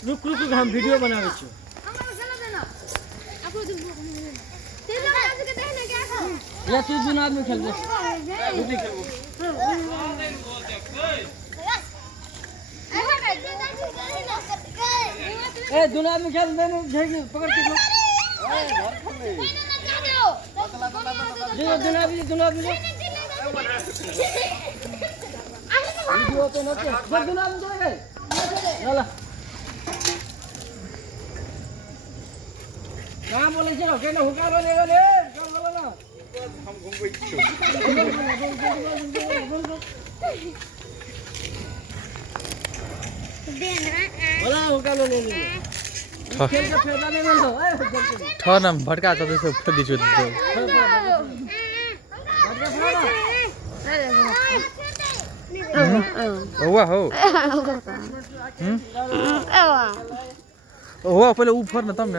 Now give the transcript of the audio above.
रुक रुक रुक, हम वीडियो बनावे छी। या तू दुन आदमी खेल दे। ए दुन आदमी खेल दे, झेगी पकड़ के लो। जे दुन आदमी वीडियो पे न के दुन आदमी चले गए। चला कहां बोले छो केना हुका बनेगा रे, चल बोला ना हम घूमबै छी। बोला हुका ले ले खेल का फायदा नहीं मिलतो। ठन भटका त त्यसो फदी छु ओवा हो ओवा पहिले उ फर्न तम न